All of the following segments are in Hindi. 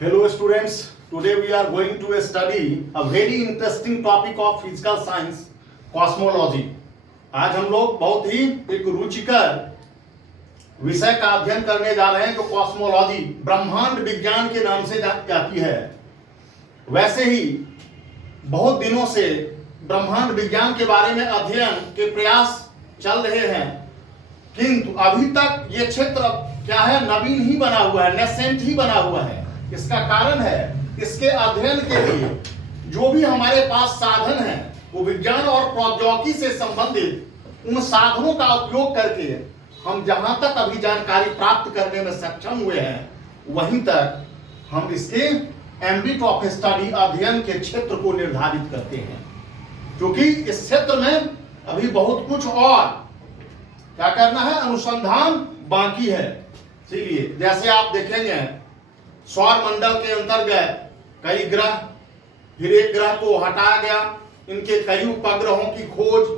Hello students, today we are going to study a very interesting topic of physical science, cosmology. आज हम लोग बहुत ही एक रुचिकर विषय का अध्ययन करने जा रहे हैं जो कॉस्मोलॉजी ब्रह्मांड विज्ञान के नाम से जाती है। वैसे ही बहुत दिनों से ब्रह्मांड विज्ञान के बारे में अध्ययन के प्रयास चल रहे हैं, किंतु अभी तक ये क्षेत्र क्या है, नवीन ही बना हुआ है, नेसेंट ही बना हुआ है। इसका कारण है इसके अध्ययन के लिए जो भी हमारे पास साधन है वो विज्ञान और प्रौद्योगिकी से संबंधित उन साधनों का उपयोग करके हम जहां तक अभी जानकारी प्राप्त करने में सक्षम हुए हैं वहीं तक हम इसके एम्बिट ऑफ स्टडी अध्ययन के क्षेत्र को निर्धारित करते हैं, क्योंकि इस क्षेत्र में अभी बहुत कुछ और क्या करना है, अनुसंधान बाकी है। इसीलिए जैसे आप देखेंगे सौर मंडल के अंतर्गत कई ग्रह, फिर एक ग्रह को हटाया गया, इनके कई उपग्रहों की खोज,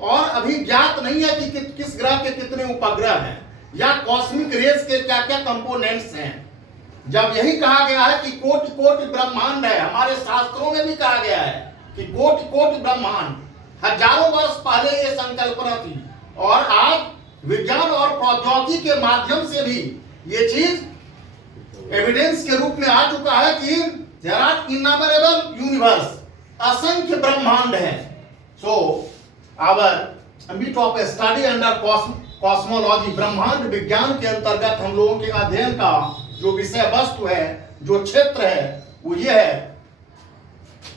और अभी ज्ञात नहीं है कि किस ग्रह के कितने उपग्रह हैं या कॉस्मिक रेस के क्या क्या कंपोनेंट्स हैं। जब यही कहा गया है कि कोटि कोटि ब्रह्मांड है, हमारे शास्त्रों में भी कहा गया है कि कोटि कोटि ब्रह्मांड, हजारों वर्ष पहले ये संकल्पना थी और आज विज्ञान और प्रौद्योगिकी के माध्यम से भी ये चीज एविडेंस के रूप में आ चुका है कि देयर आर इनमेरेबल यूनिवर्स, असंख्य ब्रह्मांड है। So our ambit of study under cosmology, ब्रह्मांड विज्ञान के अंतर्गत हम लोगों के अध्ययन का जो विषय वस्तु है, जो क्षेत्र है, वो ये है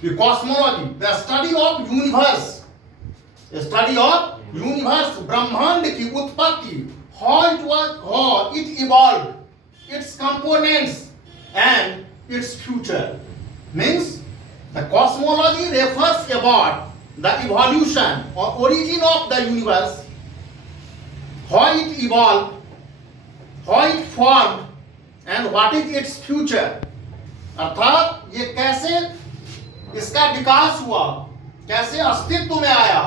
कि cosmology the study of universe, study of universe, ब्रह्मांड की उत्पत्ति, how it evolved, its components and its future. Means the cosmology refers about the evolution or origin of the universe, how it evolved, how it formed and what is its future. अर्थात ये कैसे इसका विकास हुआ, कैसे अस्तित्व में आया,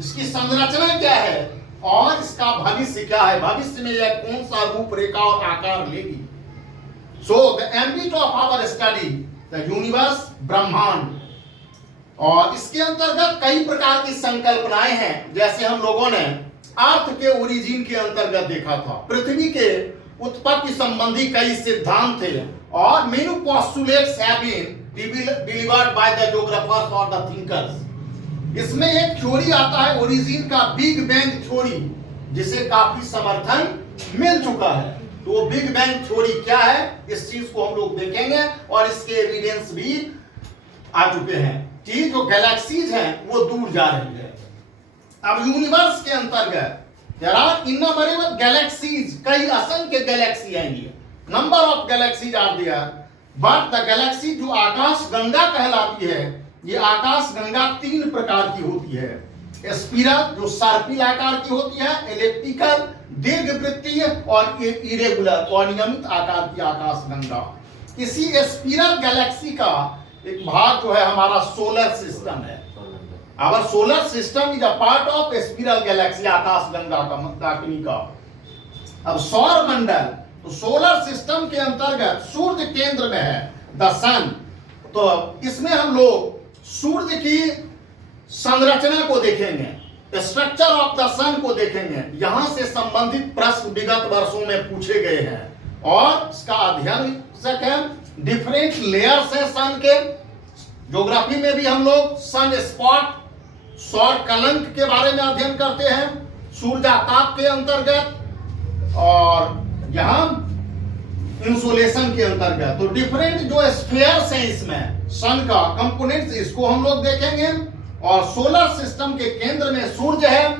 इसकी संरचना क्या है और इसका भविष्य क्या है, भविष्य में यह कौन सा रूप रेखा और आकार लेगी। So the ambit of our study the universe, ब्रह्मांड, और इसके अंतर्गत कई प्रकार की संकल्पनाएं हैं। जैसे हम लोगों ने अर्थ के ओरिजिन के अंतर्गत देखा था, पृथ्वी के उत्पत्ति संबंधी कई सिद्धांत थे और many postulates have been delivered by the geographers और द थिंकर्स। इसमें एक थ्योरी आता है ओरिजिन का, बिग बैंग थ्योरी, जिसे काफी समर्थन मिल चुका है। तो वो बिग बैंग थ्योरी क्या है, इस चीज को हम लोग देखेंगे और इसके एविडेंस भी आ चुके हैं कि जो गैलेक्सीज हैं वो दूर जा रही है। अब यूनिवर्स के अंतर्गत देयर आर इनमेरेबल गैलेक्सीज, कई असंख्य गैलेक्सी आएंगी, number of galaxies are there, but the galaxy जो आकाश गंगा कहलाती है, ये आकाश गंगा तीन प्रकार की होती है। स्पिरल जो सर्पिल आकार की होती है, एलिप्टिकल दीर्घवृत्तीय और इरेगुलर अनियमित आकार की आकाश गंगा। इसी स्पिरल गैलेक्सी का एक भाग जो है हमारा सोलर सिस्टम है। Our solar system is a part of spiral galaxy, आकाश गंगा का मंदाकिनी का। अब सौर मंडल, तो सोलर सिस्टम के अंतर्गत सूर्य केंद्र में है, द सन। तो इसमें हम लोग सूर्य की संरचना को देखेंगे, स्ट्रक्चर ऑफ द सन को देखेंगे। यहां से संबंधित प्रश्न विगत वर्षों में पूछे गए हैं और इसका अध्ययन है। डिफरेंट लेयर्स है सन के, ज्योग्राफी में भी हम लोग सन स्पॉट, सौर कलंक के बारे में अध्ययन करते हैं सूर्याताप के अंतर्गत, और यहां इंसुलेशन के अंतर्गत। तो डिफरेंट जो स्फीयर्स हैं इसमें सन का कंपोनेंट्स, इसको हम लोग देखेंगे। और सोलर सिस्टम के केंद्र में सूर्य है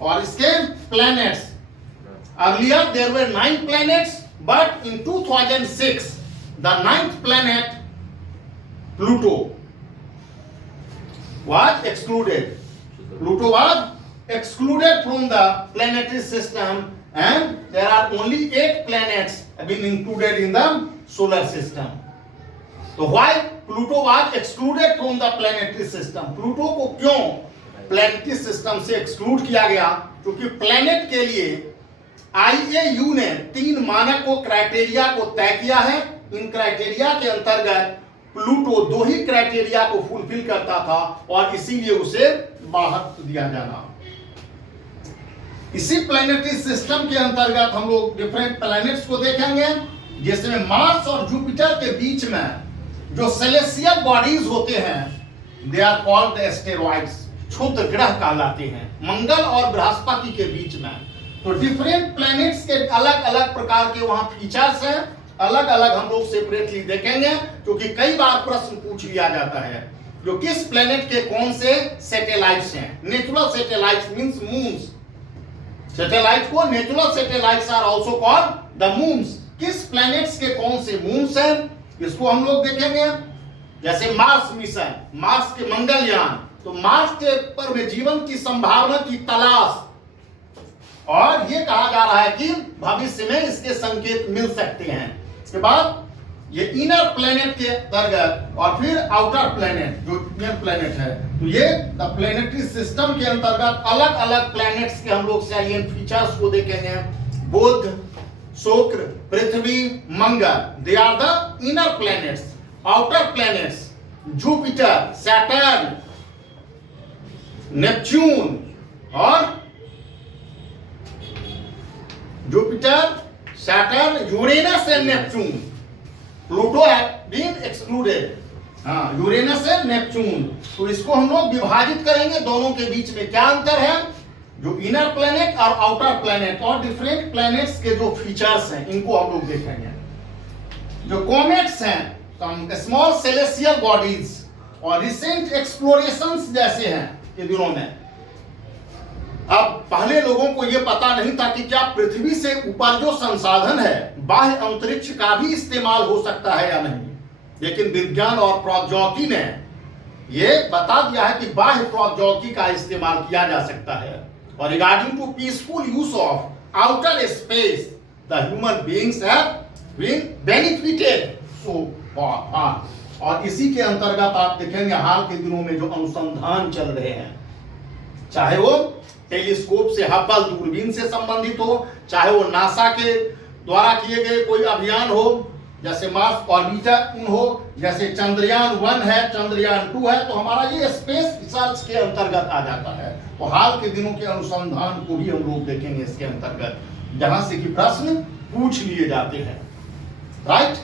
और इसके planets. Earlier there were 9 planets, but in 2006 the 9th planet Pluto was excluded. Pluto was excluded from the planetary system and there are only 8 planets have been included in the solar system. तो why Pluto was excluded from the planetary system? Pluto को क्यों प्लैनेटरी सिस्टम से एक्सक्लूड किया गया? क्योंकि प्लैनेट के लिए IAU ने 3 मानक को, क्राइटेरिया को तय किया है इन क्राइटेरिया के अंतर्गत प्लूटो 2 ही क्राइटेरिया को फुलफिल करता था और इसीलिए उसे बाहर दिया जाना। इसी प्लैनेटरी सिस्टम के अंतर्गत हम लोग डिफरेंट प्लैनेट्स को देखेंगे, जिसमें मार्स और जुपिटर के बीच में जो सेलेस्टियल बॉडीज होते हैं दे आर कॉल्ड एस्टेरॉइड्स, क्षुद्र ग्रह कहलाते हैं, मंगल और बृहस्पति के बीच में। तो डिफरेंट प्लैनेट्स के अलग अलग प्रकार के वहां फीचर्स हैं, अलग अलग हम लोग सेपरेटली देखेंगे, क्योंकि कई बार प्रश्न पूछ लिया जाता है जो किस प्लैनेट के कौन से सैटेलाइट्स हैं। Natural satellites means moons, satellite को natural satellites are also called the moons. किस प्लैनेट्स के कौन से मून्स हैं इसको हम लोग देखेंगे। जैसे मार्स मिशन, मार्स के मंगलयान, तो मार्स के पर में जीवन की संभावना की तलाश, और ये कहा जा रहा है कि भविष्य में इसके संकेत मिल सकते हैं। इसके बाद ये इनर प्लेनेट के अंतर्गत और फिर आउटर प्लेनेट जो इंडियन प्लेनेट है, तो ये द प्लेनेटरी सिस्टम के अंतर्गत अलग अलग प्लैनेट्स के हम लोग सैलिएंट फीचर्स को देखेंगे। बुध, शुक्र, पृथ्वी, मंगल, they are the inner planets. Outer planets Jupiter, Saturn, Neptune और Jupiter, Saturn, Uranus and Neptune. Pluto has been excluded, हाँ, यूरेनस एंड नेपच्यून। तो इसको हम लोग विभाजित करेंगे, दोनों के बीच में क्या अंतर है, जो इनर प्लेनेट और आउटर प्लेनेट, और डिफरेंट प्लैनेट्स के जो फीचर्स हैं इनको हम लोग देखेंगे। जो कॉमेट्स हैं, स्मॉल सेलेस्टियल बॉडीज और रिसेंट एक्सप्लोरेशंस जैसे हैं ये दिनों में। अब पहले लोगों को यह पता नहीं था कि क्या पृथ्वी से ऊपर जो संसाधन है बाह्य अंतरिक्ष का भी इस्तेमाल हो सकता है या नहीं, लेकिन विज्ञान और प्रौद्योगिकी ने यह बता दिया है कि बाह्य प्रौद्योगिकी का इस्तेमाल किया जा सकता है। और regarding to peaceful use of outer space the human beings have been benefited so far. और इसी के अंतर्गत आप देखेंगे हाल के दिनों में जो अनुसंधान चल रहे हैं, चाहे वो टेलीस्कोप से हबल दूरबीन से संबंधित हो, चाहे वो नासा के द्वारा किए गए कोई अभियान हो, जैसे मार्स ऑर्बिटर हो, जैसे चंद्रयान 1 है, चंद्रयान 2 है, तो हमारा ये स्पेस रिसर्च के अंतर्गत आ जाता है। तो हाल के दिनों के अनुसंधान को भी हम लोग देखेंगे इसके अंतर्गत, जहां से कि प्रश्न पूछ लिए जाते हैं, राइट।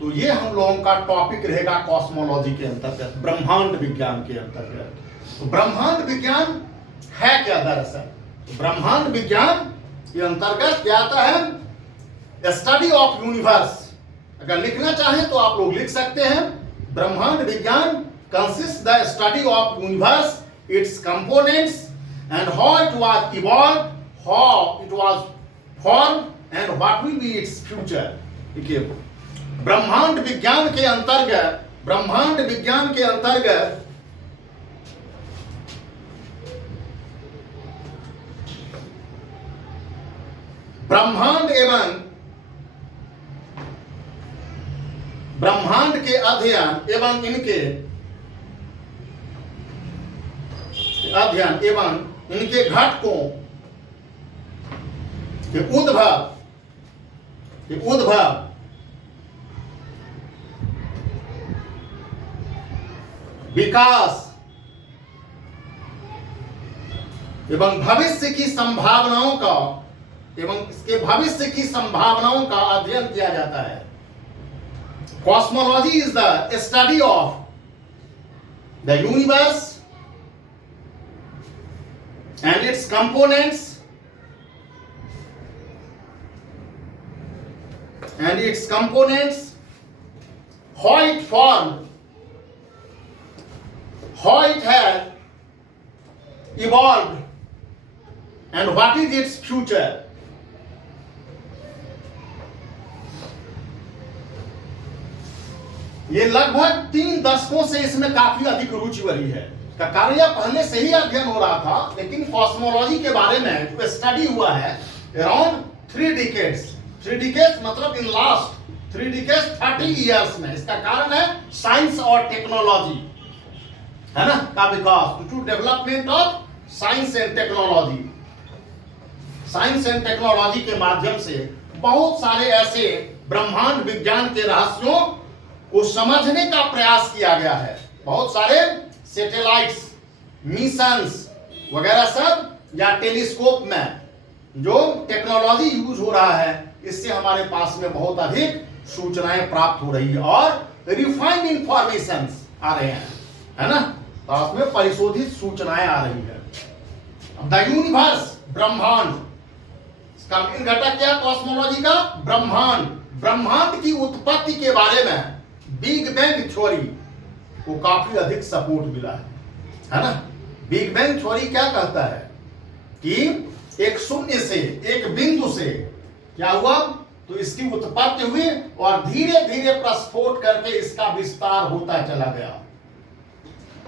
तो ये हम लोगों का टॉपिक रहेगा कॉस्मोलॉजी के अंतर्गत, ब्रह्मांड विज्ञान के अंतर्गत। तो ब्रह्मांड विज्ञान है क्या दरअसल? ब्रह्मांड विज्ञान के अंतर्गत क्या आता है, स्टडी ऑफ यूनिवर्स। अगर लिखना चाहें तो आप लोग लिख सकते हैं, ब्रह्मांड विज्ञान consist the study of universe, it's components and how it was evolve, how it was form and what will be its future. देखिए, ब्रह्मांड विज्ञान के अंतर्गत ब्रह्मांड के अध्ययन एवं इनके घटकों के उद्भव विकास एवं भविष्य की संभावनाओं का अध्ययन किया जाता है। Cosmology is the study of the universe and it's components how it formed, how it has evolved, and what is its future. ये लगभग 3 दशकों से इसमें काफी अधिक रुचि बढ़ी है। इसका कार्य पहले से ही अध्ययन हो रहा था, लेकिन कॉस्मोलॉजी के बारे में जो स्टडी हुआ है अराउंड 3 decades। 3 decades मतलब इन लास्ट 3 decades 30 years में। इसका कारण है साइंस और टेक्नोलॉजी, है ना, का विकास, to development of science and technology. Science and technology के माध्यम से बहुत सारे ऐसे ब्रह्मांड विज्ञान के रहस्यों को समझने का प्रयास किया गया है। बहुत सारे सैटेलाइट्स, मिशंस वगैरह सब, या टेलीस्कोप में जो टेक्नोलॉजी यूज हो रहा है, इससे हमारे पास में बहुत अधिक सूचनाएं प्राप्त हो रही है और रिफाइंड इंफॉर्मेशन आ रहे हैं, है ना। तो उसमें परिशोधित सूचनाएं आ रही है। द यूनिवर्स, ब्रह्मांड, इसका मेन घटक क्या कॉस्मोलॉजी का? ब्रह्मांड। ब्रह्मांड की उत्पत्ति के बारे में बिग बैंग थ्योरी को काफी अधिक सपोर्ट मिला है ना। बिग बैंग थ्योरी क्या कहता है कि एक शून्य से, एक बिंदु से क्या हुआ, तो इसकी उत्पत्ति हुई और धीरे धीरे प्रस्फोट करके इसका विस्तार होता चला गया।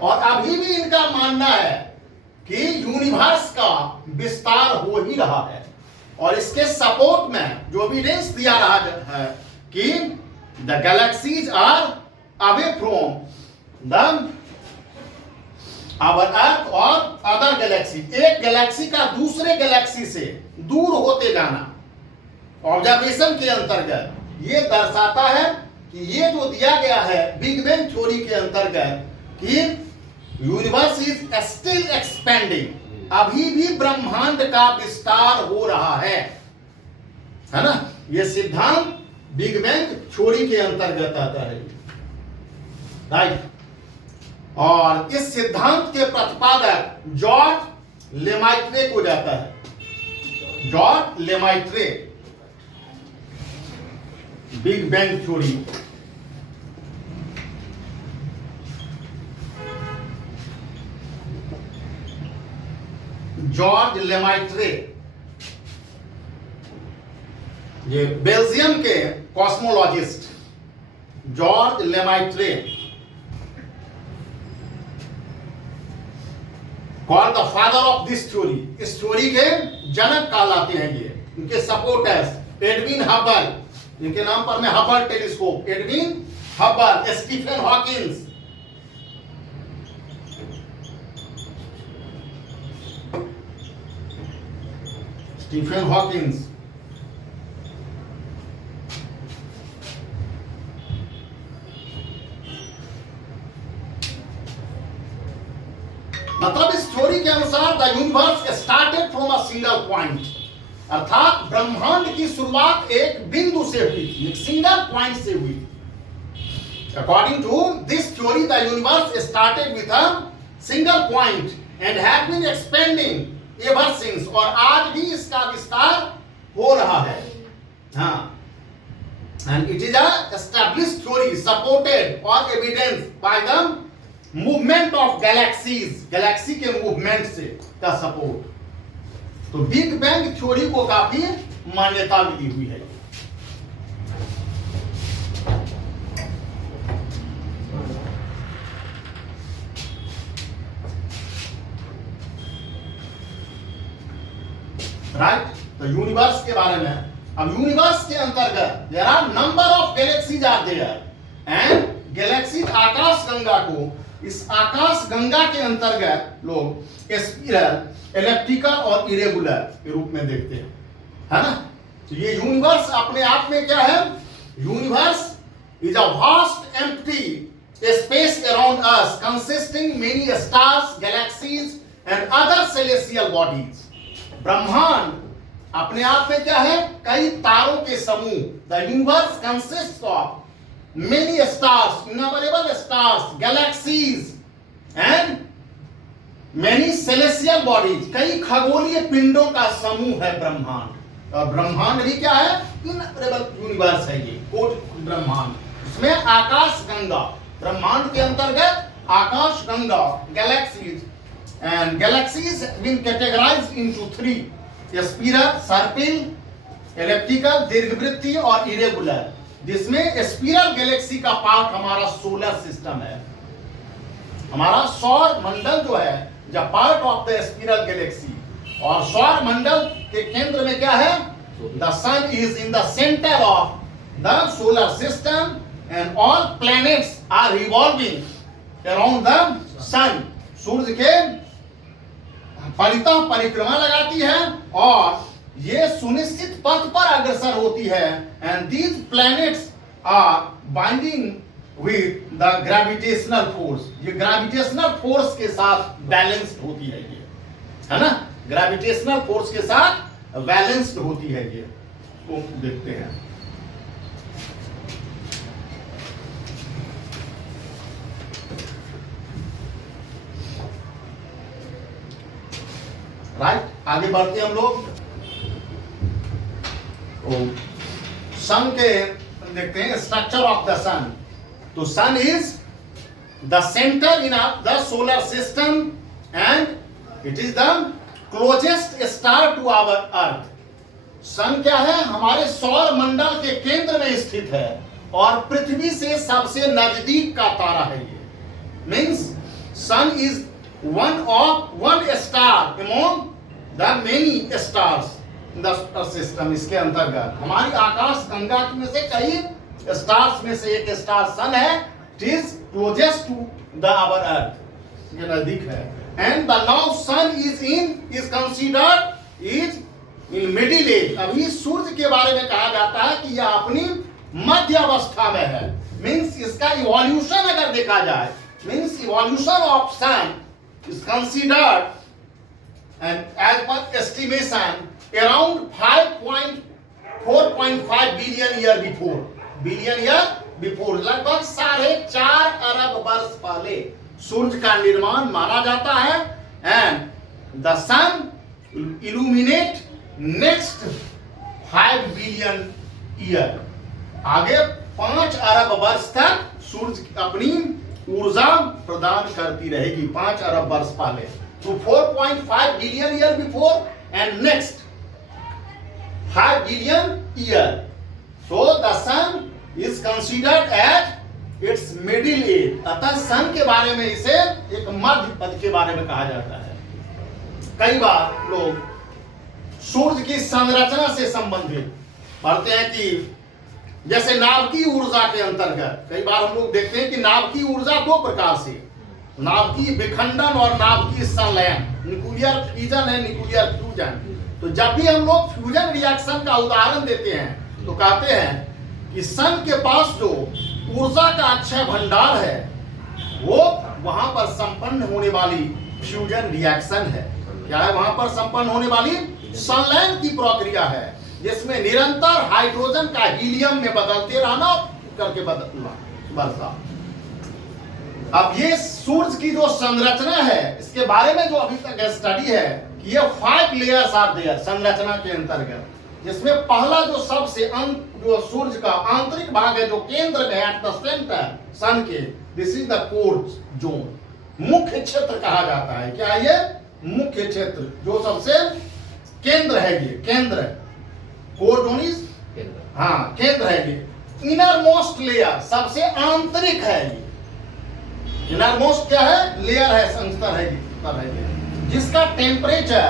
और अभी भी इनका मानना है कि यूनिवर्स का विस्तार हो ही रहा है और इसके सपोर्ट में जो एविडेंस दिया रहा है कि the galaxies are away from the our earth और अदर गैलेक्सी। एक गैलेक्सी का दूसरे गैलेक्सी से दूर होते जाना ऑब्जर्वेशन के अंतर्गत ये दर्शाता है कि ये जो दिया गया है बिग बैंग थ्योरी के अंतर्गत कि यूनिवर्स इज स्टिल एक्सपेंडिंग, अभी भी ब्रह्मांड का विस्तार हो रहा है ना। ये सिद्धांत बिग बैंग थ्योरी के अंतर्गत आता है, राइट। और इस सिद्धांत के प्रतिपादक जॉर्ज लेमाइत्रे को जाता है। George Lemaitre, big bang theory. George Lemaitre ये बेल्जियम के cosmologist George Lemaitre, called the father of this theory, इस थ्योरी के जनक कहलाते हैं ये। इनके सपोर्टर्स एडविन हबल, इनके नाम पर में Hubble telescope, Edwin Hubble, Stephen Hawkins, Stephen Hawkins, मतलब इस थ्योरी के अनुसार the universe started from a single point, अर्थात ब्रह्मांड की शुरुआत एक बिंदु से हुई थी, एक सिंगल पॉइंट से हुई थी। According to this theory the universe started with a single point and have been expanding ever since, और आज भी इसका विस्तार हो रहा है। हाँ, and it is a established theory supported और evidence by the movement of galaxies, galaxy के मूवमेंट से का सपोर्ट। तो बिग बैंग थ्योरी को काफी मान्यता मिली हुई है। राइट, तो यूनिवर्स के बारे में। अब यूनिवर्स के अंतर्गत there are number of galaxies are there and galaxies आकाश गंगा को, इस आकाश गंगा के अंतर्गत लोग स्पिरल, एलिप्टिकल और इरेगुलर के रूप में देखते हैं, है ना। तो ये यूनिवर्स अपने आप में क्या है? Universe is a vast empty space around us consisting many stars, galaxies and other celestial bodies. ब्रह्मांड अपने आप में क्या है? कई तारों के समूह। The universe consists of many stars, innumerable stars, galaxies and many celestial bodies, कई खगोलीय पिंडों का समूह है ब्रह्मांड। और ब्रह्मांड भी क्या है? इननुमेरेबल यूनिवर्स है ये, कोट ब्रह्मांड। इसमें आकाश गंगा, ब्रह्मांड के अंतर्गत आकाश गंगा, galaxies, and galaxies have been categorized into three: spiral, सर्पिल, एलिप्टिकल, दीर्घवृत्तीय और इरेगुलर। जिसमें स्पिरल गैलेक्सी का पार्ट हमारा सोलर सिस्टम है, हमारा सौर मंडल जो है, the part of the spiral galaxy. और सौर मंडल के केंद्र में क्या है? The sun is in the centre of the solar system and all planets are revolving around the sun. सूर्य के परितः परिक्रमा लगाती है और ये सुनिश्चित पथ पर अग्रसर होती है, and these planets are binding with the gravitational force, ये ग्रेविटेशनल फोर्स के साथ बैलेंस्ड होती है, ये है ना, ग्रेविटेशनल फोर्स के साथ बैलेंस्ड होती है ये। तो देखते हैं, राइट। आगे बढ़ते हैं हम लोग, सन के देखते हैं स्ट्रक्चर ऑफ द सन। तो sun is the centre in the solar system and it is the closest star to our earth. Sun क्या है? हमारे सौर मंडल के केंद्र में स्थित है और पृथ्वी से सबसे नजदीक का तारा है ये। Means sun is one star among the many stars in the system। इसके अंतर्गत हमारी आकाश गंगा में से कई स्टार्स में से एक स्टार सन है। It is closest to the our earth, ये नजदीक है। And the now sun is considered is in middle age. अभी सूर्य के बारे में कहा जाता है कि यह अपनी मध्य अवस्था में है। मीन्स इसका इवोल्यूशन अगर देखा जाए, means evolution of sun is considered, and as per estimation around 4.5 billion year before, लगभग 4.5 अरब वर्ष पहले सूर्य का निर्माण माना जाता है। And the sun illuminate next 5 billion year, आगे 5 अरब वर्ष तक सूर्य अपनी ऊर्जा प्रदान करती रहेगी, 5 अरब वर्ष पहले। तो 4.5 billion year before and next 5 billion year. So the sun is considered at its middle age. अतः सन के बारे में इसे एक मध्य पद के बारे में कहा जाता है। कई बार लोग सूर्य की संरचना से संबंधित पढ़ते हैं कि जैसे नाभिकीय ऊर्जा के अंतर्गत कई बार हम लोग देखते हैं कि नाभिकीय ऊर्जा 2 प्रकार से, नाभिकीय विखंडन और नाभिकीय संलयन, न्यूक्लियर फिजन है, न्यूक्लियर फ्यूजन। तो जब भी हम लोग फ्यूजन रिएक्शन का उदाहरण देते हैं तो कहते हैं कि सन के पास जो ऊर्जा का अक्षय भंडार है वो वहां पर संपन्न होने वाली फ्यूजन रिएक्शन है। क्या है? वहां पर संपन्न होने वाली संलयन की प्रक्रिया है, जिसमें निरंतर हाइड्रोजन का हीलियम में बदलते रहना करके बदलना। अब ये सूर्य की जो संरचना है, इसके बारे में जो अभी तक स्टडी है कि ये 5 लेयर्स आर देयर संरचना के अंतर्गत, जिसमें पहला जो सबसे जो सूर्य का आंतरिक भाग है, जो केंद्र में एट द सेंटर सन के, this is the core zone, मुख्य क्षेत्र कहा जाता है। क्या ये? मुख्य क्षेत्र, जो सबसे केंद्र है, ये केंद्र है। कोर जोन इज हाँ केंद्र है ये। इनर मोस्ट लेयर सबसे आंतरिक है ये। इनर मोस्ट क्या है? लेयर है, संस्तर है ये, जिसका टेम्परेचर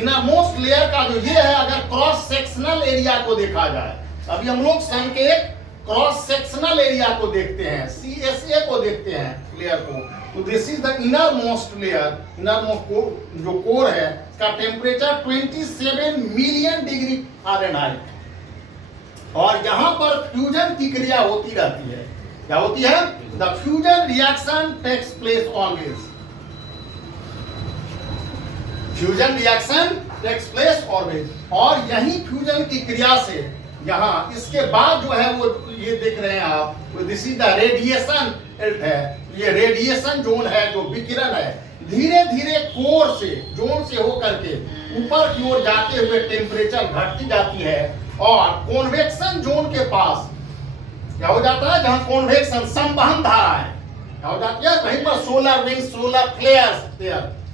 इनर मोस्ट लेयर का जो ये है, अगर क्रॉस सेक्शनल एरिया को देखा जाए, अभी हम लोग सन के एक क्रॉस सेक्शनल एरिया को देखते हैं, CSA को देखते हैं लेयर को। तो this is the inner most layer. Inner most जो कोर है का टेम्परेचर 27 मिलियन डिग्री फ़ारेनहाइट, और यहां पर फ्यूजन की क्रिया होती रहती है। क्या होती है? The fusion reaction takes place always. Fusion reaction takes place always, और यही फ्यूजन की क्रिया से यहाँ इसके बाद जो है वो ये देख रहे हैं आप, दिस इज द रेडिएशन है, ये रेडिएशन जोन है, जो विकिरण है, धीरे धीरे कोर से जोन से होकर के ऊपर की ओर जाते हुए टेम्परेचर घटती जाती है, और कॉन्वेक्शन जोन के पास क्या हो जाता है? जहां कॉन्वेक्शन संवहन धारा है, क्या हो जाती है? वहीं पर सोलर विंग, सोलर फ्लेयर्स,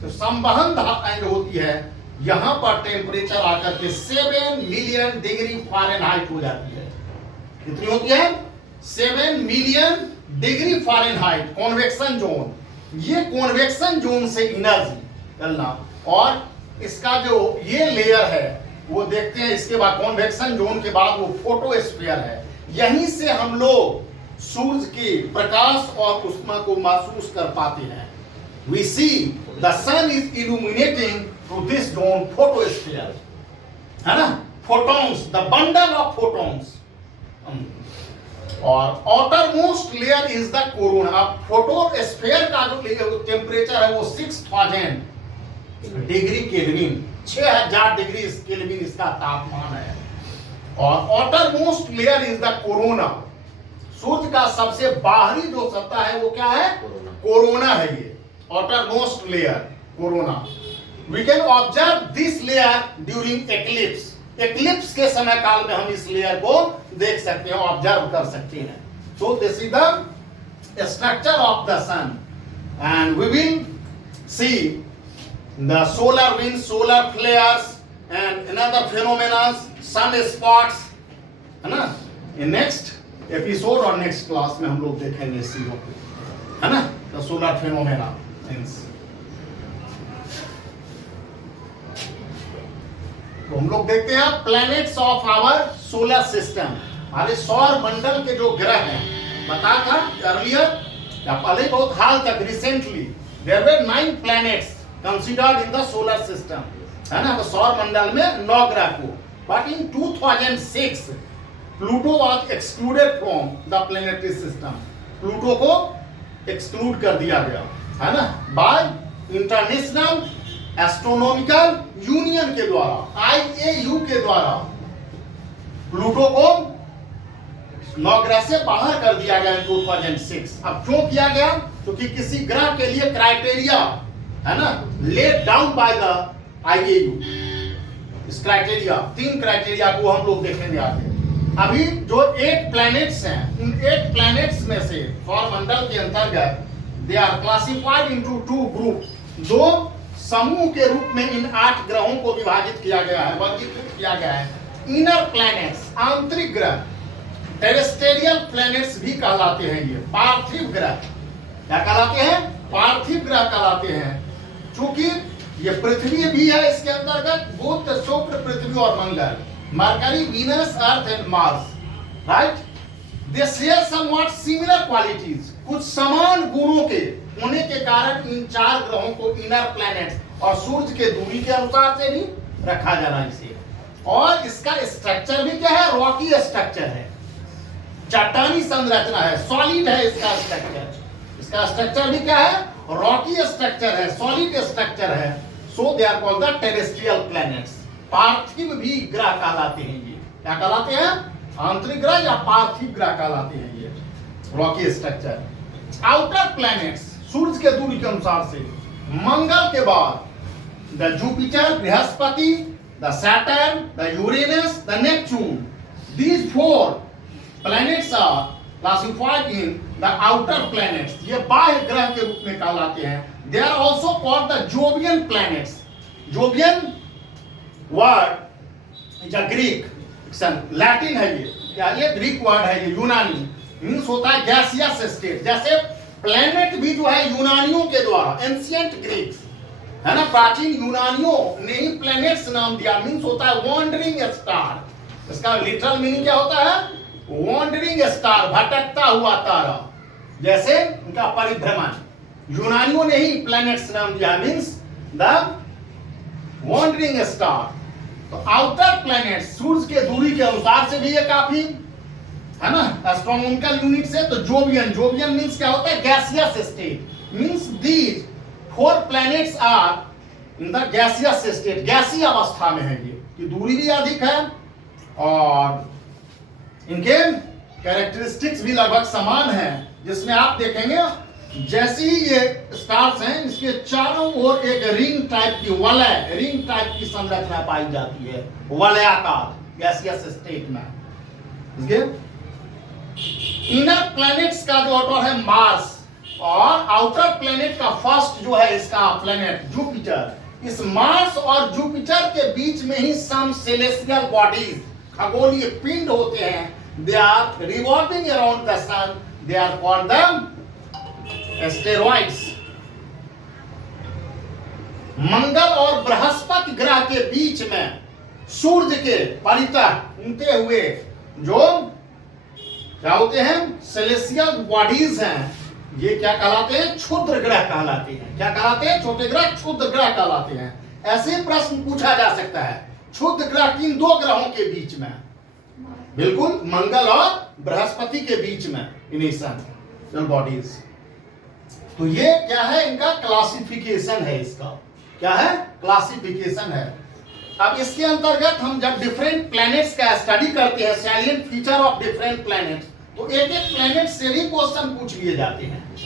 तो संवहन धारा जो होती है, यहां पर टेम्परेचर आकर के 7 मिलियन डिग्री फ़ारेनहाइट हो जाती है। कितनी होती है? 7 million degree Fahrenheit convection zone. ये कॉन्वेक्शन जोन से एनर्जी चलना, और इसका जो ये लेयर है वो देखते हैं। इसके बाद कॉन्वेक्शन जोन के बाद वो फोटोस्फीयर है। यहीं से हम लोग सूर्य के प्रकाश और उष्मा को महसूस कर पाते हैं। We see the sun is illuminating through this zone, photosphere. है ना, photons, the bundle of photons. और outer most layer is the corona. अब फोटोस्फीयर का जो टेम्परेचर है वो 6000 डिग्री केल्विन, 6000 डिग्री केल्विन इसका तापमान है। और outer most layer is the corona. सूर्य का सबसे बाहरी जो सतह है वो क्या है? कोरोना है ये, outer most layer corona. We can observe this layer during eclipse. Eclipse के समय काल में हम इस लेयर को देख सकते हैं, ऑब्जर्व कर सकते हैं। So this is the structure of the sun and we will see the solar wind, solar flares and another phenomena, sunspots, है ना। इन नेक्स्ट एपिसोड और नेक्स्ट क्लास में हम लोग देखेंगे इस चीजों को, है ना, द सोलर फेनोमेना। तो हम लोग देखते हैं planets of our solar system. हमारे सौर मंडल के जो ग्रह हैं, बता था अर्लियर या पहले बहुत हाल तक recently there were 9 planets considered in the solar system, है ना। तो सौर मंडल में 9 ग्रह को, but in 2006 Pluto was excluded from the planetary system. Pluto को एक्सक्लूड कर दिया गया, है ना, बाय इंटरनेशनल एस्ट्रोनॉमिकल यूनियन के द्वारा, IAU के द्वारा प्लूटो को 9 ग्रह से बाहर कर दिया गया 2006। अब क्यों किया गया? क्योंकि किसी ग्रह के लिए क्राइटेरिया, है ना, laid down by the IAU। इस क्राइटेरिया, 3 क्राइटेरिया को हम लोग देखेंगे आगे। अभी जो 8 प्लैनेट्स हैं, उन 8 प्लैनेट्स में से सौर मंडल के अंतर्गत they are classified into 2 group. 2 समूह के रूप में इन 8 ग्रहों को विभाजित किया गया है, वर्गीकृत किया गया है। इनर प्लैनेट्स, आंतरिक ग्रह, टेरेस्ट्रियल प्लैनेट्स भी कहलाते हैं। ये पार्थिव ग्रह क्या कहलाते हैं? पार्थिव ग्रह कहलाते हैं। चूंकि ये पृथ्वी भी है इसके अंतर्गत, बुध, शुक्र, पृथ्वी और मंगल, Mercury, Venus, Earth and Mars, right. They share somewhat similar qualities. कुछ समान गुणों के होने के कारण इन 4 ग्रहों को इनर प्लैनेट्स और सूर्य के दूरी के अनुसार से भी रखा जा रहा है इसे। और इसका स्ट्रक्चर भी क्या है? रॉकी स्ट्रक्चर है, चट्टानी संरचना है, सॉलिड है इसका स्ट्रक्चर। इसका स्ट्रक्चर भी क्या है? रॉकी स्ट्रक्चर है, सॉलिड स्ट्रक्चर है। So they are called the terrestrial planets. पार्थिव भी ग्रह कहलाते हैं ये। क्या कहलाते हैं? आंतरिक ग्रह या पार्थिव ग्रह कहलाते हैं ये, रॉकी स्ट्रक्चर। आउटर प्लैनेट्स, सूर्य के दूरी के अनुसार से मंगल के बाद द जुपिटर, बृहस्पति, the Saturn, the Uranus, the Neptune. These 4 planets are classified in the outer planets. ये बाह्य ग्रह के रूप में कहलाते हैं। They are also called the Jovian planets. Jovian word is a Greek, Latin है ये, क्या ये ग्रीक वर्ड है, ये यूनानी, मीन्स होता है गैसियस स्टेट। जैसे प्लैनेट भी जो है यूनानियों के द्वारा, एंशिएंट ग्रीक्स, है ना, प्राचीन यूनानियों ने ही प्लैनेट्स नाम दिया। मीन्स होता है वॉन्डरिंग स्टार। इसका लिटरल मीनिंग क्या होता है? वॉन्डरिंग स्टार, भटकता हुआ तारा। जैसे उनका परिभ्रमण, यूनानियों ने ही प्लैनेट्स नाम दिया, मीन्स द वॉन्डरिंग स्टार। तो आउटर प्लैनेट सूर्य के दूरी के अनुसार से भी ये काफी, है ना, एस्ट्रोनॉमिकल यूनिट से। तो जोवियन, जोवियन मींस क्या होता है? Gaseous state. Means these 4 planets are in the gaseous state, गैसीय अवस्था में है ये, कि दूरी भी अधिक है और इनके कैरेक्टरिस्टिक्स भी लगभग समान है। जिसमें आप देखेंगे जैसे ही ये स्टार्स हैं, इसके चारों ओर एक रिंग टाइप की, वलय, रिंग टाइप की संरचना पाई जाती है, वलयाकार गैसियस स्टेट में। इनर प्लैनेट्स का जो ऑर्डर है मार्स, और आउटर प्लैनेट का फर्स्ट जो है इसका प्लैनेट जुपिटर। इस मार्स और जुपिटर के बीच में ही सम सेलेस्टियल बॉडीज, खगोलीय पिंड होते हैं। They are revolving around the sun, they are called the asteroids. मंगल और बृहस्पति ग्रह के बीच में सूर्य के परितः घूमते हुए जो क्या होते हैं? सेलेस्टियल बॉडीज हैं। ये क्या कहलाते हैं? क्षुद्र ग्रह कहलाते हैं। क्या कहलाते हैं? छोटे ग्रह, क्षुद्र ग्रह कहलाते हैं। ऐसे प्रश्न पूछा जा सकता है क्षुद्र ग्रह किन दो ग्रहों के बीच में? बिल्कुल मंगल और बृहस्पति के बीच में इनेशन बॉडीज। तो ये क्या है, इनका क्लासिफिकेशन है। इसका क्या है, क्लासिफिकेशन है। अब इसके अंतर्गत हम जब डिफरेंट प्लैनेट्स का स्टडी करते हैं, salient feature of different planets, तो एक एक प्लैनेट से भी क्वेश्चन पूछ लिए जाते हैं,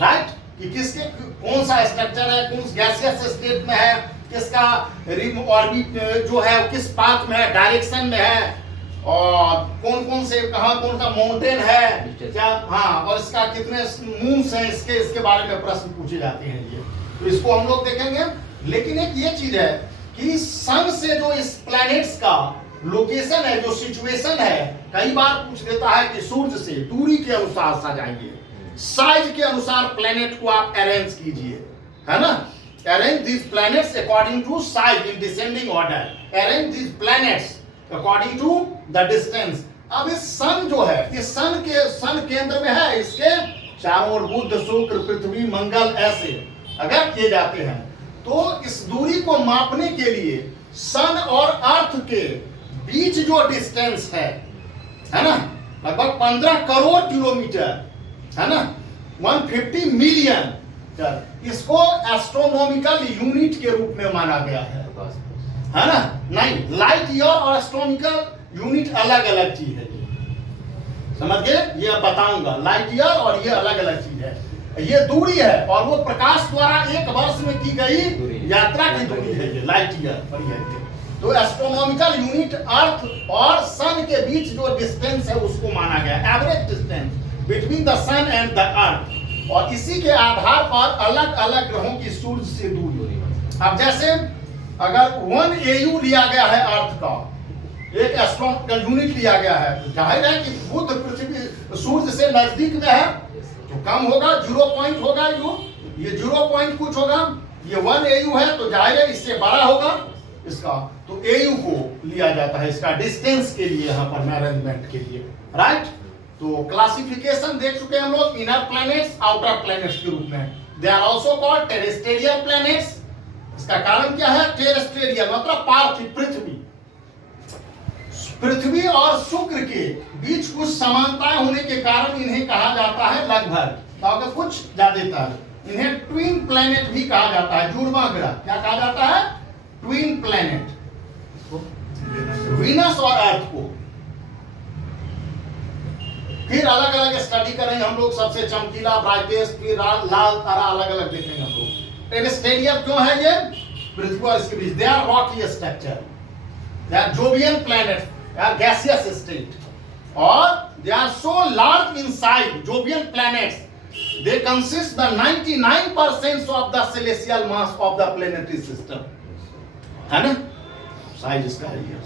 राइट, कि किसके कौन सा स्ट्रक्चर है, कौन गैसियस स्टेट में है, किसका रिम ऑर्बिट जो है किस पाथ में है, डायरेक्शन में है, और कौन कौन से कहां कौन सा माउंटेन है क्या, हाँ, और इसका कितने मून्स हैं, इसके बारे में प्रश्न पूछे जाते हैं। ये तो इसको हम लोग देखेंगे। लेकिन एक ये चीज है कि सन से जो इस प्लैनेट्स का लोकेशन है, जो सिचुएशन है, कई बार पूछ देता है कि सूर्य से दूरी के अनुसार सजाइए, साइज के अनुसार प्लैनेट को आप अरेंज कीजिए, है ना। Arrange this planets according to size in descending order, arrange this planets according to the distance. अब इस सन जो है, इस सन केंद्र में है, इसके चारों ओर बुध, शुक्र, पृथ्वी, मंगल ऐसे अगर किए जाते हैं, तो इस दूरी को मापने के लिए सन और अर्थ के बीच जो डिस्टेंस है ना, लगभग 15 करोड़ किलोमीटर, है ना, 150 मिलियन, इसको एस्ट्रोनॉमिकल यूनिट के रूप में माना गया है ना। नहीं, लाइट ईयर और एस्ट्रोनॉमिकल यूनिट अलग अलग चीज है, समझ गए, ये बताऊंगा। लाइट ईयर और ये अलग अलग चीज है। ये दूरी है, और वो प्रकाश द्वारा एक वर्ष में की गई यात्रा की दूरी है, ये लाइट ईयर। और ये तो एस्ट्रोनॉमिकल यूनिट अर्थ और सन के बीच जो डिस्टेंस है उसको माना गया, average distance between the sun and the earth. और इसी के आधार पर अलग अलग ग्रहों की सूर्य से दूरी। अब जैसे अगर 1 AU लिया गया है अर्थ का, एक एस्ट्रोनॉमिकल यूनिट लिया गया है, जाहिर है कि बुध पृथ्वी सूर्य से नजदीक में है तो कम होगा, 0 पॉइंट होगा, ये 0 पॉइंट कुछ होगा, ये 1 AU है तो जाहिर है इससे बड़ा होगा इसका, तो AU को लिया जाता है इसका डिस्टेंस के लिए, यहाँ पर अरेंजमेंट के लिए, राइट। तो क्लासिफिकेशन देख चुके हैं हम लोग, इनर प्लैनेट्स, आउटर प्लैनेट्स के रूप में। They are also called terrestrial planets. इसका कारण क्या है, टेरेस्ट्रियल मतलब पार्थिव, पृथ्वी और शुक्र के बीच कुछ समानताएं होने के कारण इन्हें कहा जाता है लगभग, तो कुछ ज्यादातर इन्हें ट्विन प्लैनेट भी कहा जाता है, जुड़वा ग्रह। क्या कहा जाता है, ट्विन प्लैनेट, वीनस और अर्थ को। फिर अलग अलग स्टडी करेंगे हम लोग, सबसे चमकीला, ब्राइटेस्ट, फिर लाल तारा, अलग अलग देखेंगे हम लोग। टेरेस्ट्रियल क्यों है ये, पृथ्वी और इसके बीच, they are rocky structure, they are Jovian planet, they are gaseous state, और they are so large in size, Jovian planets, they consist the 99% of the celestial mass of the planetary system, है ना, साइज इसका है ये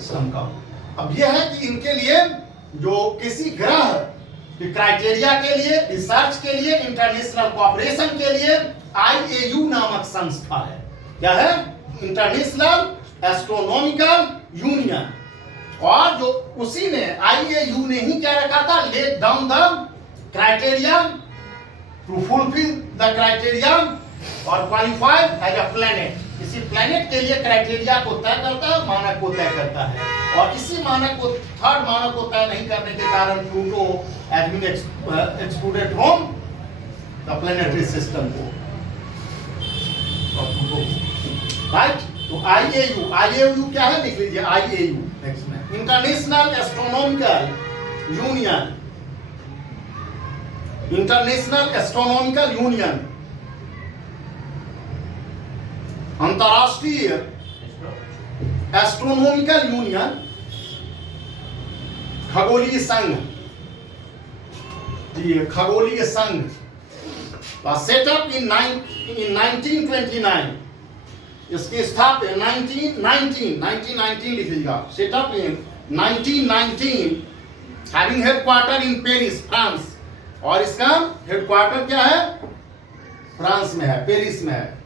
सन का। अब ये है कि इनके लिए जो किसी ग्रह के क्राइटेरिया के लिए, रिसर्च के लिए, इंटरनेशनल कोऑपरेशन के लिए IAU नामक संस्था है। क्या है, इंटरनेशनल एस्ट्रोनॉमिकल यूनियन। और जो उसी ने IAU ने ही क्या रखा था, let down the criteria to fulfill the criteria or qualify as a planet। किसी प्लैनेट के लिए क्राइटेरिया को तय करता है, मानक को तय करता है, और इसी मानक को, थर्ड मानक को तय नहीं करने के कारण Pluto has been excluded from the planetary system को, राइट। तो IAU क्या है, लिख लीजिए IAU नेक्स्ट में, international astronomical union, international astronomical union, अंतरराष्ट्रीय एस्ट्रोनॉमिकल यूनियन, खगोलीय संघ, ये खगोलीय संघ, सेटअप इन 1929, इसकी स्थापना 1919 लिख लीजिएगा, setup in 1919, having headquarter in Paris, France, और इसका हेडक्वार्टर क्या है, फ्रांस में है, पेरिस में है।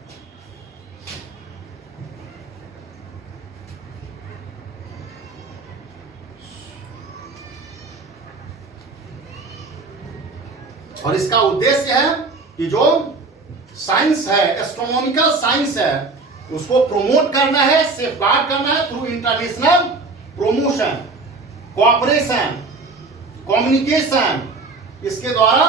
और इसका उद्देश्य है कि जो साइंस है, एस्ट्रोनॉमिकल साइंस है, उसको प्रमोट करना है, सेफगार्ड करना है through international promotion, cooperation, communication, इसके द्वारा